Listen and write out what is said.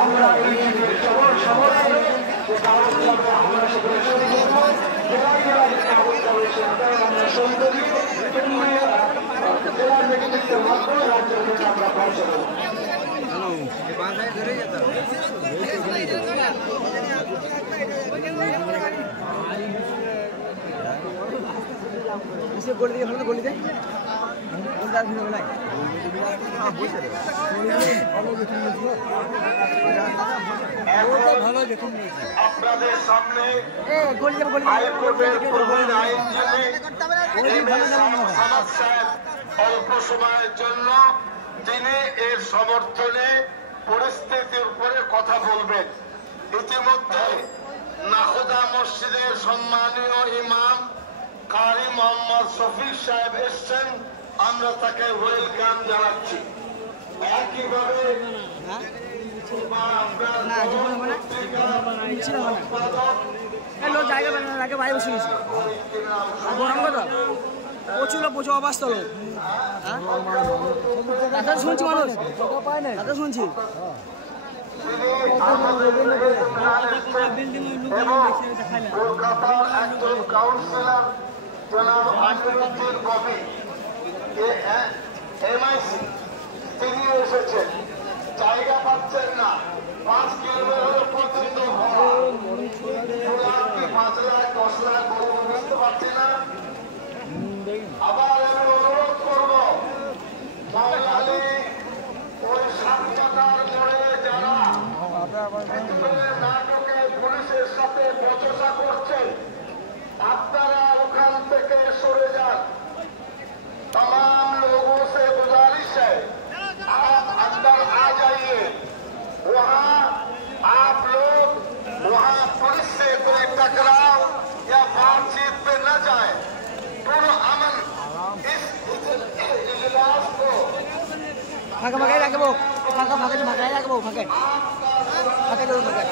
আমরা এই সবার সমর্থনে যে কাগজ লাগবে আমরা সেগুলো শহীদ জেলায় জেলায় যে কাগজ লাগবে সেটাই আমরা শহীদ জেলার নেতৃত্বের মাধ্যমে রাজ্যের ক্ষেত্রে আমরা পৌঁছে দেবো। আপনাদের সামনে হাইকোর্টের প্রবীণ আইনজীবী অল্প সময়ের জন্য তিনি এর সমর্থনে পরিস্থিতির উপরে কথা বলবেন। ইতিমধ্যে নাখোদা মসজিদের সম্মানীয় ইমাম কারি মোহাম্মদ শফিক সাহেব এসছেন, আমরা তাকে ওয়েলকাম জানাচ্ছি। একইভাবে প্রচুর অবস্থা শুনছি মানুষ শুনছি কাউন্সিলর জনাব আমিরুদ্দিন কবি MIC তিনি এসেছেন, জায়গা পাচ্ছেন না, 5 কিলোমিটার পর্যন্ত 5 লাখ 10 লাখ গরু বুঝতে পারছি না। আবার আমি অনুরোধ করব মৌলালী ওই সাতটার মোড়ে যারা নাটকে পুলিশের সাথে বচসা করছে, আপনারা ওখান থেকে সরে যান। तमाम लोगों से गुजारिश है आप अंदर आ जाइए। वहाँ आप लोग वहाँ पुलिस से कोई टकराव या बातचीत पे न जाए। पूर्ण अमन इस इजलास को फाका फाका राखबो, फाका फाका जो फाका राखबो, फाका फाका जो फाका